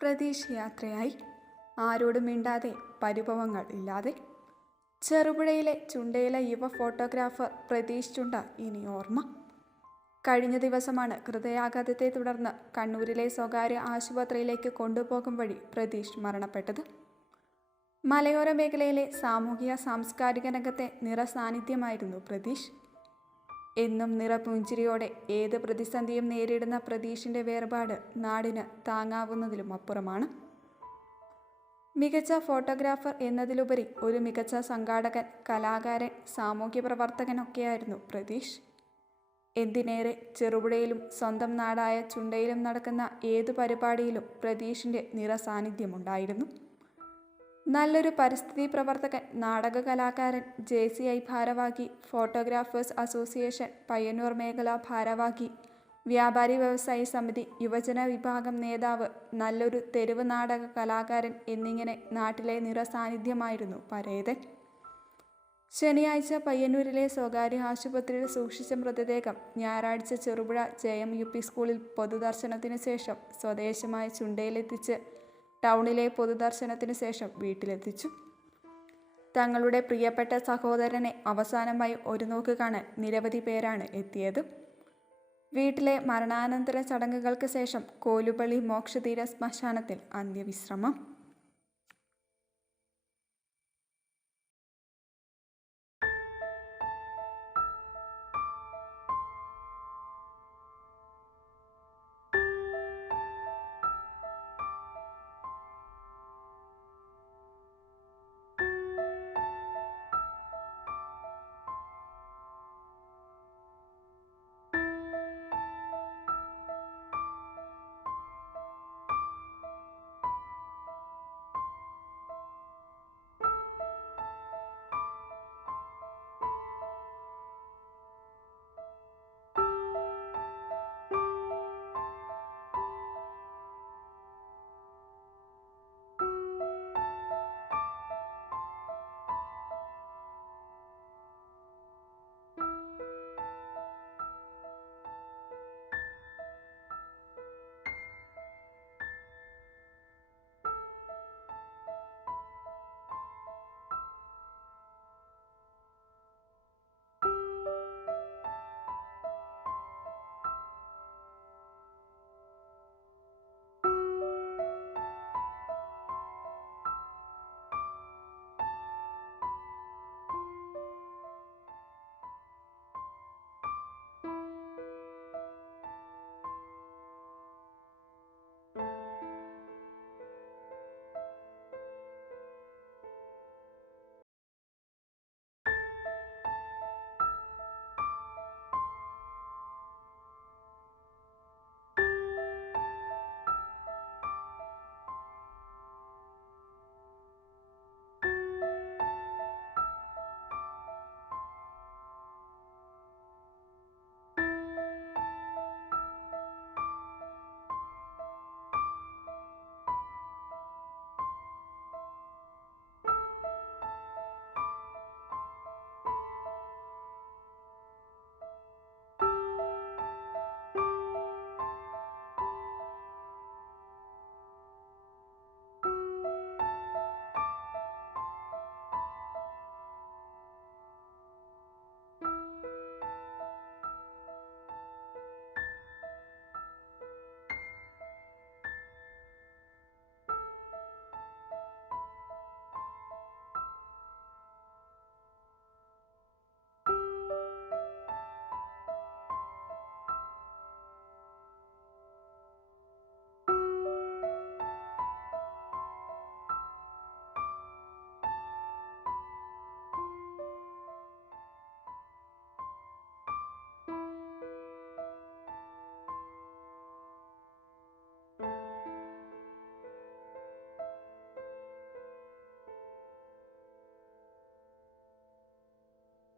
പ്രതീഷ് യാത്രയായി. ആരോടും മിണ്ടാതെ, പരിഭവങ്ങൾ ഇല്ലാതെ. ചെറുപുഴയിലെ ചുണ്ടയിലെ യുവ ഫോട്ടോഗ്രാഫർ പ്രതീഷ് ചുണ്ട ഇനി ഓർമ്മ. കഴിഞ്ഞ ദിവസമാണ് ഹൃദയാഘാതത്തെ തുടർന്ന് കണ്ണൂരിലെ സ്വകാര്യ ആശുപത്രിയിലേക്ക് കൊണ്ടുപോകും വഴി പ്രതീഷ് മരണപ്പെട്ടത്. മലയോര മേഖലയിലെ സാമൂഹിക സാംസ്കാരിക രംഗത്തെ നിറസാന്നിധ്യമായിരുന്നു പ്രതീഷ്. എന്നും നിറപുഞ്ചിരിയോടെ ഏത് പ്രതിസന്ധിയും നേരിടുന്ന പ്രതീഷിൻ്റെ വേർപാട് നാടിന് താങ്ങാവുന്നതിലും അപ്പുറമാണ്. മികച്ച ഫോട്ടോഗ്രാഫർ എന്നതിലുപരി ഒരു മികച്ച സംഘാടകൻ, കലാകാരൻ, സാമൂഹ്യ പ്രവർത്തകനൊക്കെയായിരുന്നു പ്രതീഷ്. എന്തിനേറെ, ചെറുപുഴയിലും സ്വന്തം നാടായ ചുണ്ടയിലും നടക്കുന്ന ഏതു പരിപാടിയിലും പ്രതീഷിൻ്റെ നിറസാന്നിധ്യമുണ്ടായിരുന്നു. നല്ലൊരു പരിസ്ഥിതി പ്രവർത്തകൻ, നാടക കലാകാരൻ, JCI ഭാരവാഹി, ഫോട്ടോഗ്രാഫേഴ്സ് അസോസിയേഷൻ പയ്യന്നൂർ മേഖലാ ഭാരവാഹി, വ്യാപാരി വ്യവസായി സമിതി യുവജന വിഭാഗം നേതാവ്, നല്ലൊരു തെരുവ് നാടക കലാകാരൻ എന്നിങ്ങനെ നാട്ടിലെ നിറസാന്നിധ്യമായിരുന്നു പരേതൻ. ശനിയാഴ്ച പയ്യന്നൂരിലെ സ്വകാര്യ ആശുപത്രിയിൽ സൂക്ഷിച്ച മൃതദേഹം ഞായറാഴ്ച ചെറുപുഴ JMUP സ്കൂളിൽ പൊതുദർശനത്തിനു ശേഷം സ്വദേശമായ ചുണ്ടയിലെത്തിച്ച് ടൗണിലെ പൊതുദർശനത്തിനു ശേഷം വീട്ടിലെത്തിച്ചു. തങ്ങളുടെ പ്രിയപ്പെട്ട സഹോദരനെ അവസാനമായി ഒരു നോക്ക് കാണാൻ നിരവധി പേരാണ് എത്തിയത്. വീട്ടിലെ മരണാനന്തര ചടങ്ങുകൾക്ക് ശേഷം കോലുപള്ളി മോക്ഷതീര ശ്മശാനത്തിൽ അന്ത്യവിശ്രമം.